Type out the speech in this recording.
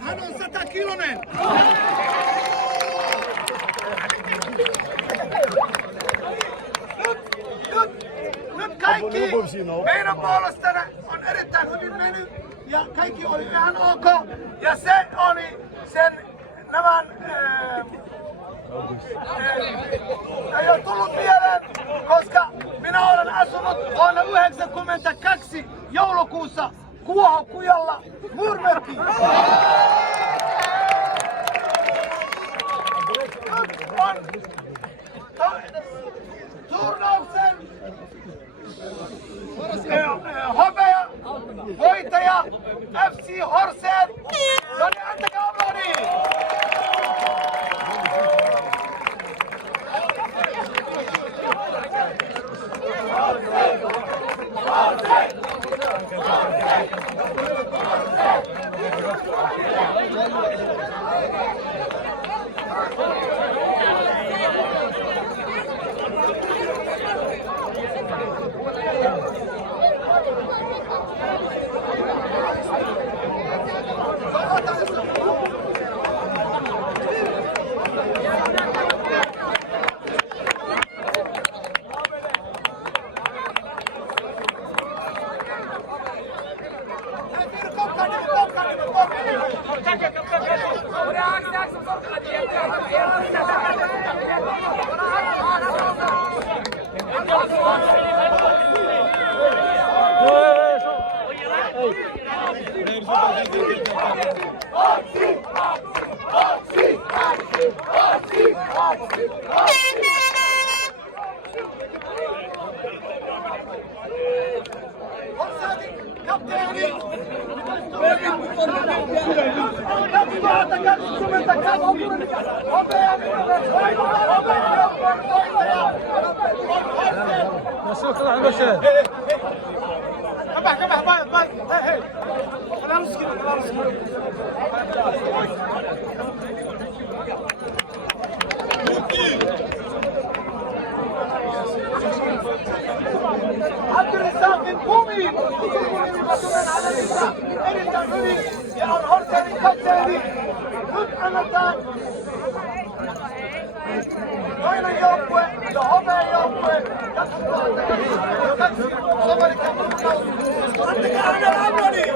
hän on 100-kilonen. Nyt kaikki meidän puolestana on erittäin hyvin mennyt ja kaikki oli ihan ok. Ja se oli sen nämä ei ole tullut mieleen, koska minä olen asunut vuonna 1992 joulukuussa Kuohokujalla Murmökkiin. Nyt on turnauksen hopea voittaja FC Horseet. No niin, antakaa aplodin! Abdurrazzaqin kumiin sukupuolivimatumen analista erittäin hyvin ja on Horsetin kapteeni. Nyt annetaan toinen joukkue ja hopeen joukkue. Antakaa hänelle aplodin!